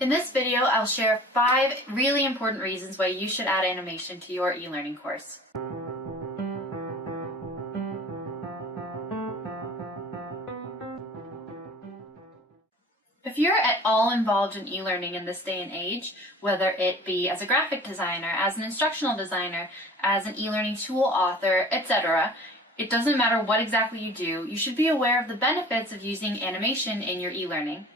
In this video, I'll share 5 really important reasons why you should add animation to your e-learning course. If you're at all involved in e-learning in this day and age, whether it be as a graphic designer, as an instructional designer, as an e-learning tool author, etc., it doesn't matter what exactly you do, you should be aware of the benefits of using animation in your e-learning.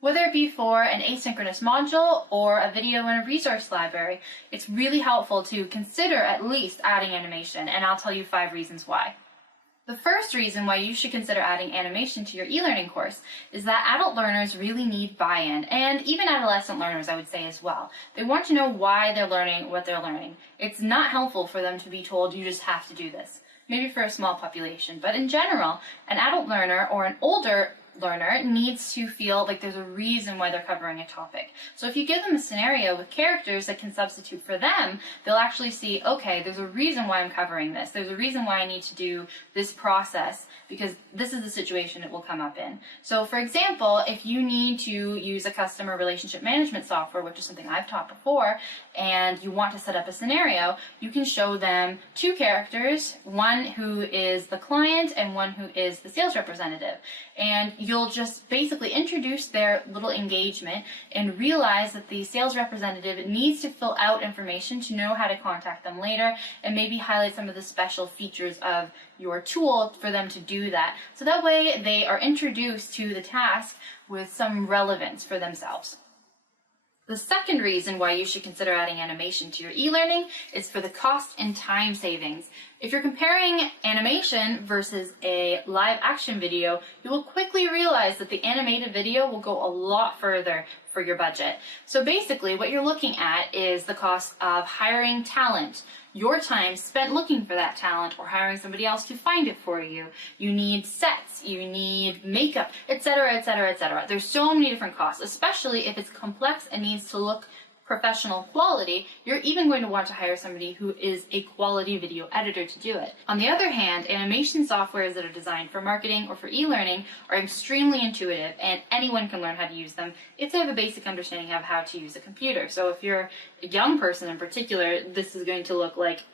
Whether it be for an asynchronous module or a video in a resource library, it's really helpful to consider at least adding animation, and I'll tell you 5 reasons why. The first reason why you should consider adding animation to your e-learning course is that adult learners really need buy-in, and even adolescent learners, I would say as well. They want to know why they're learning what they're learning. It's not helpful for them to be told you just have to do this, maybe for a small population, but in general, an adult learner or an older learner needs to feel like there's a reason why they're covering a topic. So if you give them a scenario with characters that can substitute for them, they'll actually see, okay, there's a reason why I'm covering this. There's a reason why I need to do this process because this is the situation it will come up in. So for example, if you need to use a customer relationship management software, which is something I've taught before, and you want to set up a scenario, you can show them 2 characters, one who is the client and one who is the sales representative. And you'll just basically introduce their little engagement and realize that the sales representative needs to fill out information to know how to contact them later and maybe highlight some of the special features of your tool for them to do that. So that way they are introduced to the task with some relevance for themselves. The second reason why you should consider adding animation to your e-learning is for the cost and time savings. If you're comparing animation versus a live action video, you will quickly realize that the animated video will go a lot further for your budget. So basically what you're looking at is the cost of hiring talent, your time spent looking for that talent or hiring somebody else to find it for you. You need sets, you need makeup, etc., etc., etc. There's so many different costs, especially if it's complex and needs to look professional quality. You're even going to want to hire somebody who is a quality video editor to do it. On the other hand, animation softwares that are designed for marketing or for e-learning are extremely intuitive and anyone can learn how to use them if they have a basic understanding of how to use a computer. So if you're a young person in particular, this is going to look like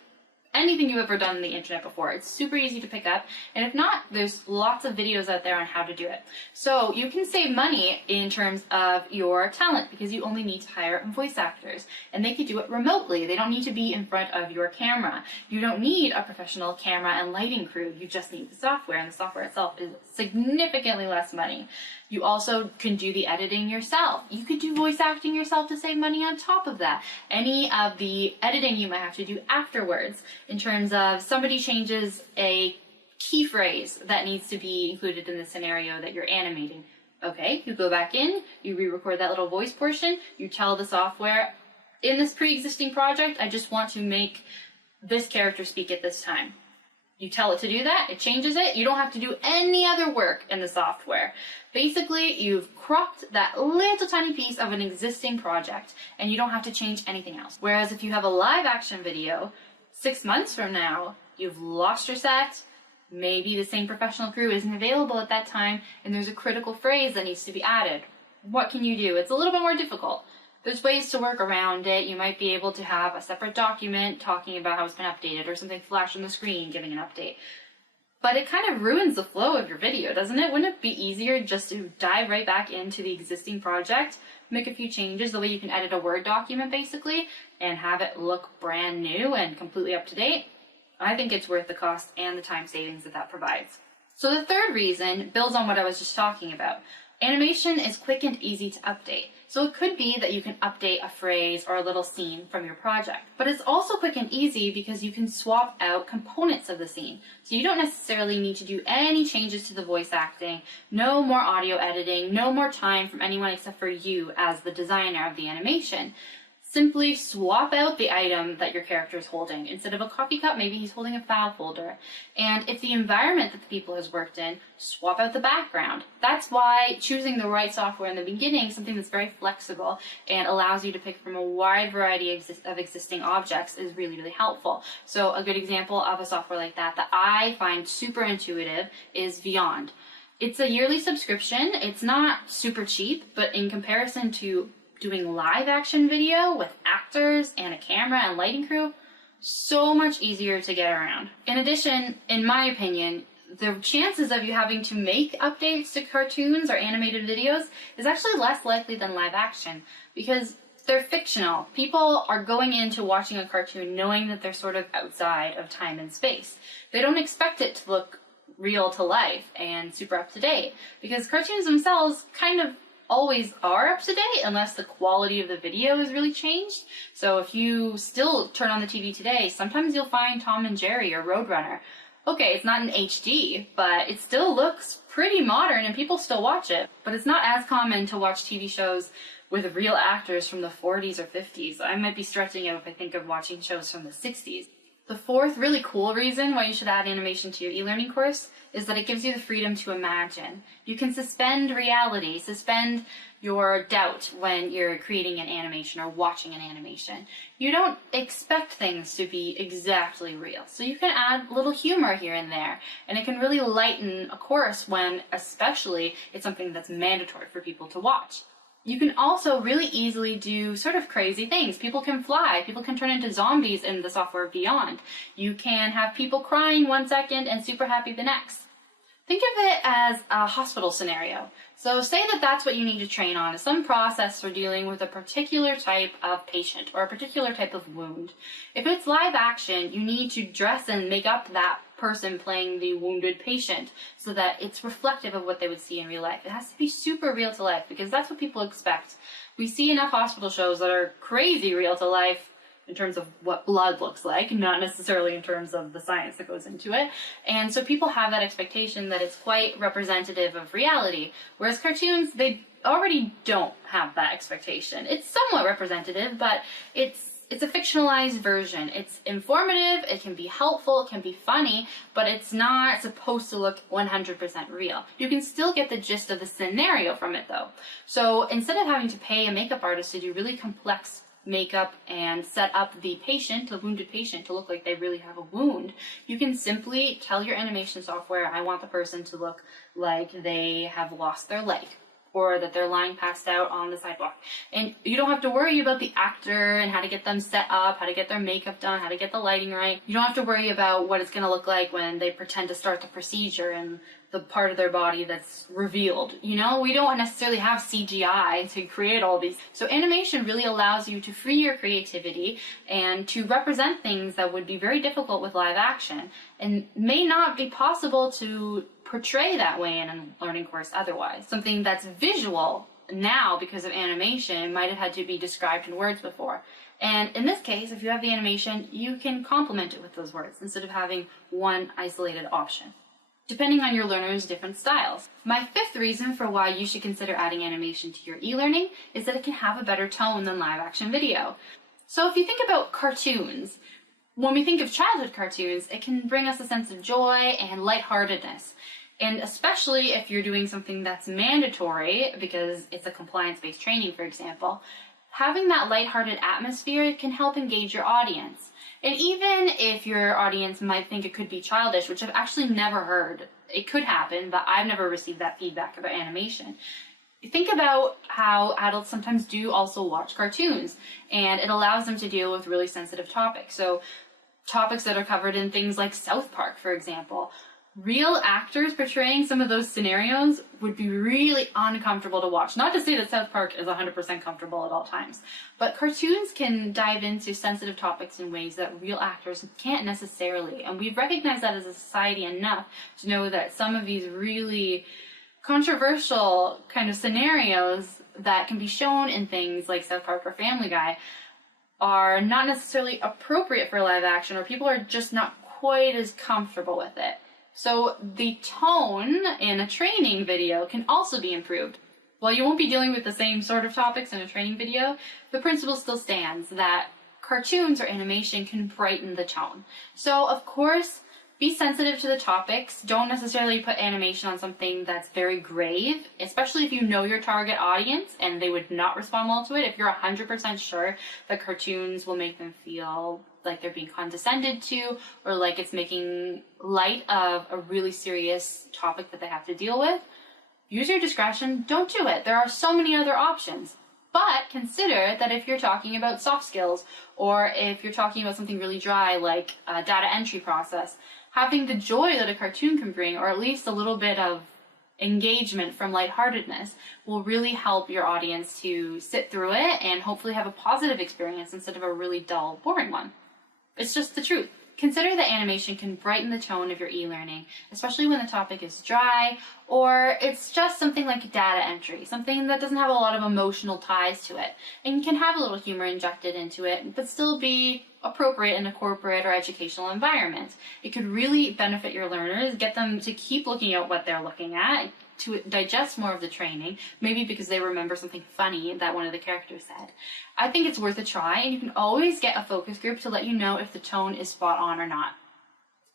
anything you've ever done on the internet before. It's super easy to pick up, and if not, there's lots of videos out there on how to do it. So you can save money in terms of your talent because you only need to hire voice actors, and they can do it remotely. They don't need to be in front of your camera. You don't need a professional camera and lighting crew. You just need the software, and the software itself is significantly less money. You also can do the editing yourself. You could do voice acting yourself to save money on top of that. Any of the editing you might have to do afterwards in terms of somebody changes a key phrase that needs to be included in the scenario that you're animating. Okay, you go back in, you re-record that little voice portion, you tell the software, in this pre-existing project, I just want to make this character speak at this time. You tell it to do that, it changes it, you don't have to do any other work in the software. Basically, you've cropped that little tiny piece of an existing project and you don't have to change anything else. Whereas if you have a live action video, 6 months from now, you've lost your set, maybe the same professional crew isn't available at that time, and there's a critical phrase that needs to be added. What can you do? It's a little bit more difficult. There's ways to work around it. You might be able to have a separate document talking about how it's been updated or something flash on the screen giving an update. But it kind of ruins the flow of your video, doesn't it? Wouldn't it be easier just to dive right back into the existing project, make a few changes, the way you can edit a Word document basically, and have it look brand new and completely up to date? I think it's worth the cost and the time savings that provides. So the third reason builds on what I was just talking about. Animation is quick and easy to update. So it could be that you can update a phrase or a little scene from your project. But it's also quick and easy because you can swap out components of the scene. So you don't necessarily need to do any changes to the voice acting, no more audio editing, no more time from anyone except for you as the designer of the animation. Simply swap out the item that your character is holding. Instead of a coffee cup, maybe he's holding a file folder. And if the environment that the people has worked in, swap out the background. That's why choosing the right software in the beginning, something that's very flexible and allows you to pick from a wide variety of existing objects, is really, really helpful. So a good example of a software like that I find super intuitive is Beyond. It's a yearly subscription. It's not super cheap, but in comparison to doing live action video with actors and a camera and lighting crew, so much easier to get around. In addition, in my opinion, the chances of you having to make updates to cartoons or animated videos is actually less likely than live action, because they're fictional. People are going into watching a cartoon knowing that they're sort of outside of time and space. They don't expect it to look real to life and super up to date, because cartoons themselves kind of always are up to date unless the quality of the video has really changed. So if you still turn on the TV today, sometimes you'll find Tom and Jerry or Roadrunner. Okay, it's not in HD, but it still looks pretty modern and people still watch it. But it's not as common to watch TV shows with real actors from the 40s or 50s. I might be stretching it if I think of watching shows from the 60s. The fourth really cool reason why you should add animation to your e-learning course is that it gives you the freedom to imagine. You can suspend reality, suspend your doubt when you're creating an animation or watching an animation. You don't expect things to be exactly real, so you can add a little humor here and there, and it can really lighten a course when, especially, it's something that's mandatory for people to watch. You can also really easily do sort of crazy things. People can fly, people can turn into zombies in the software beyond. You can have people crying 1 second and super happy the next. Think of it as a hospital scenario. So say that that's what you need to train on, is some process for dealing with a particular type of patient or a particular type of wound. If it's live action, you need to dress and make up that person playing the wounded patient so that it's reflective of what they would see in real life. It has to be super real to life because that's what people expect. We see enough hospital shows that are crazy real to life in terms of what blood looks like, not necessarily in terms of the science that goes into it. And so people have that expectation that it's quite representative of reality, whereas cartoons, they already don't have that expectation. It's somewhat representative, but it's a fictionalized version. It's informative, it can be helpful, it can be funny, but it's not supposed to look 100% real. You can still get the gist of the scenario from it though. So instead of having to pay a makeup artist to do really complex makeup and set up the patient, the wounded patient, to look like they really have a wound, you can simply tell your animation software, I want the person to look like they have lost their leg, or that they're lying passed out on the sidewalk. And you don't have to worry about the actor and how to get them set up, how to get their makeup done, how to get the lighting right. You don't have to worry about what it's gonna look like when they pretend to start the procedure and the part of their body that's revealed. You know, we don't necessarily have CGI to create all these. So animation really allows you to free your creativity and to represent things that would be very difficult with live action and may not be possible to portray that way in a learning course otherwise. Something that's visual now because of animation might have had to be described in words before. And in this case, if you have the animation, you can complement it with those words instead of having one isolated option, depending on your learners' different styles. My fifth reason for why you should consider adding animation to your e-learning is that it can have a better tone than live action video. So if you think about cartoons, when we think of childhood cartoons, it can bring us a sense of joy and lightheartedness. And especially if you're doing something that's mandatory, because it's a compliance-based training, for example, having that lighthearted atmosphere can help engage your audience. And even if your audience might think it could be childish, which I've actually never heard, it could happen, but I've never received that feedback about animation. Think about how adults sometimes do also watch cartoons, and it allows them to deal with really sensitive topics. So topics that are covered in things like South Park, for example. Real actors portraying some of those scenarios would be really uncomfortable to watch. Not to say that South Park is 100% comfortable at all times, but cartoons can dive into sensitive topics in ways that real actors can't necessarily. And we've recognized that as a society enough to know that some of these really controversial kind of scenarios that can be shown in things like South Park or Family Guy are not necessarily appropriate for live action, or people are just not quite as comfortable with it. So the tone in a training video can also be improved. While you won't be dealing with the same sort of topics in a training video, the principle still stands that cartoons or animation can brighten the tone. So of course, be sensitive to the topics. Don't necessarily put animation on something that's very grave, especially if you know your target audience and they would not respond well to it. If you're 100% sure that cartoons will make them feel like they're being condescended to, or like it's making light of a really serious topic that they have to deal with, use your discretion, don't do it. There are so many other options. But consider that if you're talking about soft skills, or if you're talking about something really dry like a data entry process, having the joy that a cartoon can bring, or at least a little bit of engagement from lightheartedness, will really help your audience to sit through it and hopefully have a positive experience instead of a really dull, boring one. It's just the truth. Consider that animation can brighten the tone of your e-learning, especially when the topic is dry, or it's just something like data entry, something that doesn't have a lot of emotional ties to it, and can have a little humor injected into it, but still be appropriate in a corporate or educational environment. It could really benefit your learners, get them to keep looking at what they're looking at, to digest more of the training, maybe because they remember something funny that one of the characters said. I think it's worth a try, and you can always get a focus group to let you know if the tone is spot on or not.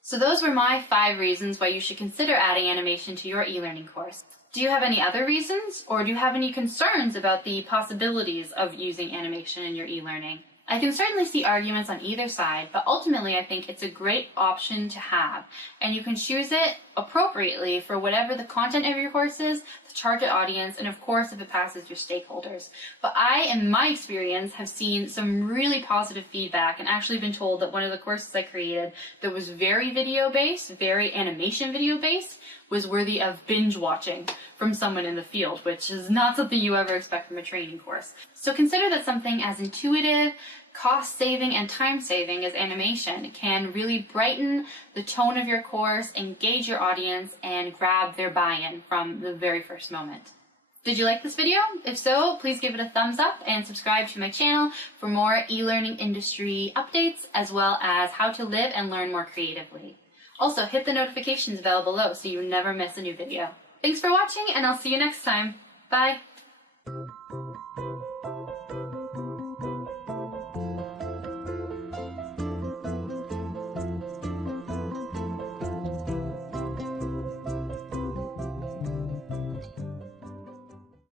So those were my 5 reasons why you should consider adding animation to your e-learning course. Do you have any other reasons, or do you have any concerns about the possibilities of using animation in your e-learning? I can certainly see arguments on either side, but ultimately I think it's a great option to have, and you can choose it appropriately for whatever the content of your course is, the target audience, and of course if it passes your stakeholders. But I, in my experience, have seen some really positive feedback and actually been told that one of the courses I created that was very video-based, very animation video-based, was worthy of binge watching from someone in the field, which is not something you ever expect from a training course. So consider that something as intuitive, cost-saving, and time-saving as animation can really brighten the tone of your course, engage your audience, and grab their buy-in from the very first moment. Did you like this video? If so, please give it a thumbs up and subscribe to my channel for more e-learning industry updates, as well as how to live and learn more creatively. Also, hit the notifications bell below so you never miss a new video. Thanks for watching, and I'll see you next time. Bye!